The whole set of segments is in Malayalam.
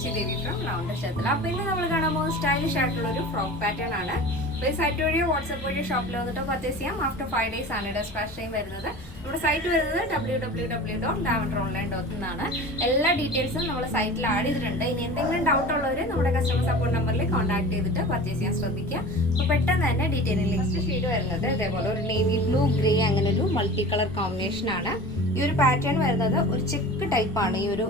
Ruchi Devi from Rounder Shathil. അപ്പോൾ ഇന്ന് നമ്മൾ കാണാൻ പോകുന്ന സ്റ്റൈലിഷ് ആയിട്ടുള്ള ഒരു ഫ്രോക്ക് പാറ്റേൺ ആണ്. അപ്പോൾ ഈ സൈറ്റ് വഴിയോ വാട്സ്ആപ്പ് വഴിയോ ഷോപ്പിൽ വന്നിട്ട് പർച്ചേസ് ചെയ്യാം. ആഫ്റ്റർ 5 days ആണ് ഡെസ്പാച്ച് ടൈം വരുന്നത്. നമ്മുടെ സൈറ്റ് വരുന്നത് www.daventoronline.in എന്നാണ്. എല്ലാ ഡീറ്റെയിൽസും നമ്മൾ സൈറ്റിൽ ആഡ് ചെയ്തിട്ടുണ്ട്. ഇനി എന്തെങ്കിലും ഡൗട്ട് ഉള്ളവർ നമ്മുടെ കസ്റ്റമർ സപ്പോർട്ട് നമ്പറിൽ കോൺടാക്ട് ചെയ്തിട്ട് പർച്ചേസ് ചെയ്യാൻ ശ്രദ്ധിക്കുക. അപ്പോൾ പെട്ടെന്ന് തന്നെ ഡീറ്റെയിലിംഗ് നെക്സ്റ്റ് ഷെയ്ഡ് വരുന്നത് ഇതേപോലെ ഒരു നേവി ബ്ലൂ ഗ്രേ അങ്ങനെ ഒരു മൾട്ടി കളർ കോമ്പിനേഷൻ ആണ്. ഈ ഒരു പാറ്റേൺ വരുന്നത് ഒരു ചെക്ക് ടൈപ്പാണ്. ഈ ഒരു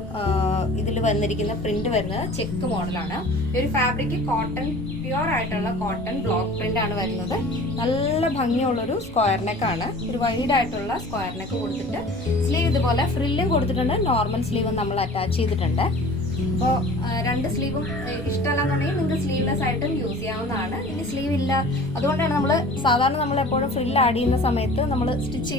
ഇതിൽ വന്നിരിക്കുന്ന പ്രിന്റ് വരുന്നത് ചെക്ക് മോഡലാണ്. ഈ ഒരു ഫാബ്രിക് കോട്ടൺ പ്യുവർ ആയിട്ടുള്ള കോട്ടൺ ബ്ലോക്ക് പ്രിന്റ് ആണ് വരുന്നത്. നല്ല ഭംഗിയുള്ളൊരു സ്ക്വയർ നെക്ക് ആണ്. ഒരു വൈഡ് ആയിട്ടുള്ള സ്ക്വയർ നെക്ക് കൊടുത്തിട്ട് സ്ലീവ് ഇതുപോലെ ഫ്രില്ലും കൊടുത്തിട്ടുണ്ട്. നോർമൽ സ്ലീവും നമ്മൾ അറ്റാച്ച് ചെയ്തിട്ടുണ്ട്. അപ്പോൾ രണ്ട് സ്ലീവും ഇഷ്ടമല്ലാന്നുണ്ടെങ്കിൽ നിങ്ങൾക്ക് സ്ലീവ്ലെസ് ആയിട്ടും യൂസ് ചെയ്യാവുന്നതാണ്. ഇനി സ്ലീവ് ഇല്ല, അതുകൊണ്ടാണ് സാധാരണ നമ്മൾ എപ്പോഴും ഫ്രില്ല് ആഡ് ചെയ്യുന്ന സമയത്ത് നമ്മൾ സ്റ്റിച്ച്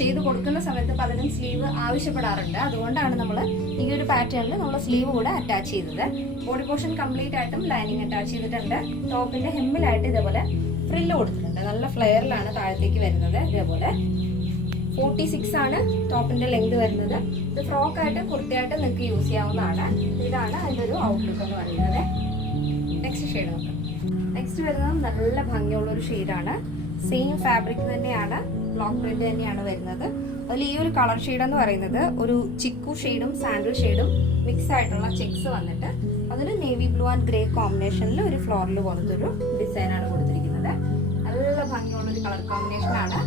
ചെയ്ത് കൊടുക്കുന്ന സമയത്ത് പലരും സ്ലീവ് ആവശ്യപ്പെടാറുണ്ട്. അതുകൊണ്ടാണ് നമ്മൾ ഈ ഒരു പാറ്റേണിൽ നമ്മൾ സ്ലീവ് കൂടെ അറ്റാച്ച് ചെയ്തത്. ബോഡി പോർഷൻ കംപ്ലീറ്റ് ആയിട്ടും ലൈനിങ് അറ്റാച്ച് ചെയ്തിട്ടുണ്ട്. ടോപ്പിന്റെ ഹെമ്മിലായിട്ട് ഇതേപോലെ ഫ്രില്ല് കൊടുത്തിട്ടുണ്ട്. നല്ല ഫ്ലെയറിലാണ് താഴത്തേക്ക് വരുന്നത്. ഇതേപോലെ 46 ആണ് ടോപ്പിന്റെ ലെങ്ത് വരുന്നത്. ഇത് ഫ്രോക്ക് ആയിട്ട് കുർത്തിയായിട്ട് നിങ്ങൾക്ക് യൂസ് ചെയ്യാവുന്നതാണ്. ഇതാണ് അതിൻ്റെ ഒരു ഔട്ട്ലുക്ക് എന്ന് പറയുന്നത്. നെക്സ്റ്റ് ഷെയ്ഡ് നോക്കാം. നെക്സ്റ്റ് വരുന്നത് നല്ല ഭംഗിയുള്ള ഒരു ഷെയ്ഡാണ്. സെയിം ഫാബ്രിക് തന്നെയാണ്, ബ്ലോക്ക് പ്രിന്റ് തന്നെയാണ് വരുന്നത്. അതിൽ ഈ ഒരു കളർ ഷെയ്ഡ് എന്ന് പറയുന്നത് ഒരു ചിക്കു ഷെയ്ഡും സാൻഡിൽ ഷെയ്ഡും മിക്സ് ആയിട്ടുള്ള ചെക്സ് വന്നിട്ട് അതിൽ നേവി ബ്ലൂ ആൻഡ് ഗ്രേ കോമ്പിനേഷനിൽ ഒരു ഫ്ലോറൽ പോലത്തെ ഒരു ഡിസൈനാണ് കൊടുത്തിരിക്കുന്നത്. നല്ല ഭംഗിയുള്ള ഒരു കളർ കോമ്പിനേഷൻ ആണ്.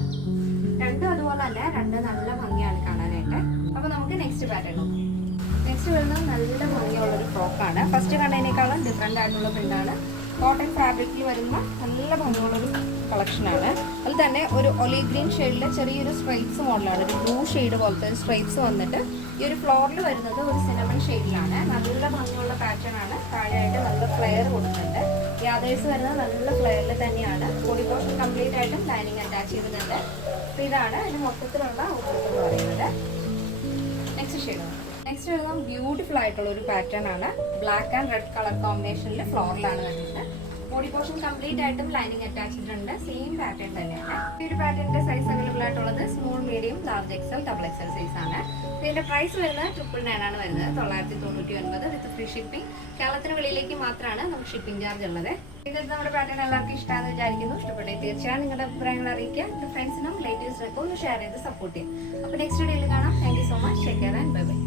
രണ്ടും അതുപോലെ തന്നെ നല്ല ഭംഗിയാണ് കാണാനായിട്ട്. അപ്പോൾ നമുക്ക് നെക്സ്റ്റ് പാറ്റേൺ നോക്കാം. നെക്സ്റ്റ് വരുന്നത് നല്ല ഭംഗിയുള്ളൊരു ഫ്രോക്കാണ്. ഫസ്റ്റ് കണ്ടതിനേക്കാളും ഡിഫറെൻ്റ് ആയിട്ടുള്ള പ്രിൻ്റാണ്. കോട്ടൺ ഫാബ്രിക്കിൽ വരുന്ന നല്ല ഭംഗിയുള്ളൊരു കളക്ഷനാണ്. അതിൽ തന്നെ ഒരു ഒലീവ് ഗ്രീൻ ഷെയ്ഡിലെ ചെറിയൊരു സ്ട്രൈപ്സ് മോഡലാണ്. ഒരു ബ്ലൂ ഷെയ്ഡ് പോലത്തെ ഒരു സ്ട്രൈപ്സ് വന്നിട്ട് ഈ ഒരു ഫ്ലോറിൽ വരുന്നത് ഒരു സിനമൺ ഷെയ്ഡിലാണ്. നല്ല ഭംഗിയുള്ള പാറ്റേൺ ആണ്. താഴെയായിട്ട് നല്ല ഫ്ലെയർ കൊടുക്കുന്നുണ്ട്. യാദേഴ്സ് വരുന്നത് നല്ല ഫ്ലെയറിൽ തന്നെയാണ്. ബോഡി പോർഷൻ കംപ്ലീറ്റ് ആയിട്ടും ലൈനിങ് അറ്റാച്ച് ചെയ്തിട്ടുണ്ട്. അപ്പോൾ ഇതാണ് ഇതിന് മൊത്തത്തിലുള്ള ഔട്ട്ലുക്ക് എന്ന് പറയുന്നത്. നെക്സ്റ്റ് ഷെയ്ഡ് നെക്സ്റ്റ് വരുന്നത് ബ്യൂട്ടിഫുൾ ആയിട്ടുള്ള ഒരു പാറ്റേൺ ആണ്. ബ്ലാക്ക് ആൻഡ് റെഡ് കളർ കോമ്പിനേഷനിൽ ഫ്ലോറിലാണ് വരുന്നത്. ബോഡി പോർഷൻ കംപ്ലീറ്റ് ആയിട്ടും ലൈനിങ് അറ്റാച്ച് ചെയ്തിട്ടുണ്ട്. സെയിം പാറ്റേൺ തന്നെയാണ്. ഈ ഒരു പാറ്റേണിന്റെ സൈസ് അവൈലബിൾ ആയിട്ടുള്ളത് small, medium, large XL, double XL size ആണ്. ഇതിന്റെ പ്രൈസ് വരുന്നത് 999 ആണ് വരുന്നത്. 999 വിത്ത് ഫ്രീ ഷിപ്പിംഗ്. കേരളത്തിന് വെളിയിലേക്ക് മാത്രമാണ് നമുക്ക് ഷിപ്പിംഗ് ചാർജ് ഉള്ളത്. ഇന്നത്തെ നമ്മുടെ പാറ്റേൺ എല്ലാവർക്കും ഇഷ്ടമാണെന്ന് വിചാരിക്കുന്നു. ഇഷ്ടപ്പെട്ടേ തീർച്ചയായും നിങ്ങളുടെ അഭിപ്രായങ്ങൾ അറിയിക്കുക. ഫ്രണ്ട്സിനും റിലേറ്റീവ്സിനൊക്കെ ഒന്ന് ഷെയർ ചെയ്ത് സപ്പോർട്ട് ചെയ്യും. അപ്പോൾ നെക്സ്റ്റ് വീഡിയോയിൽ കാണാം. Thank you so much. Take care and bye bye.